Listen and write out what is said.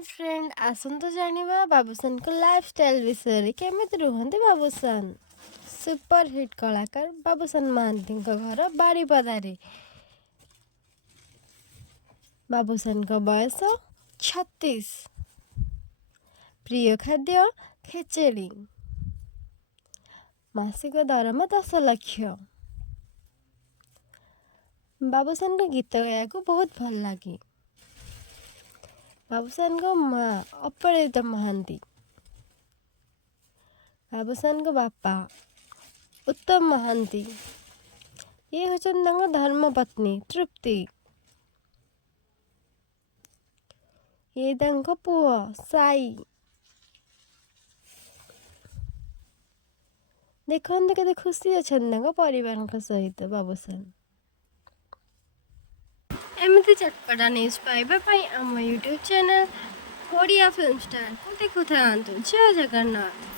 Hi friend आसंतु जानिबा बाबूसान को lifestyle विषय केमिति रुहंती बाबूसान। सुपर हिट कलाकार बाबूसान महांती घर बारीपदारे। बाबूसान को बयस 36। प्रिय खाद्य खेचेड़ी। मासिक दरमा 10 लाख। बाबूसान को गीत गाया को बहुत भल लगे। बाबूसान को माँ अपराजिता महांती। बाबूसान को बापा उत्तम महांती। ये होचन धर्म पत्नी तृप्ति। ये पुओ साई। देखते केते खुशी अच्छा परिवार सहित बाबूसान। एमती चटपटा न्यूज पाइबा आम YouTube channel Odia film star को देखुता। जय जगन्नाथ।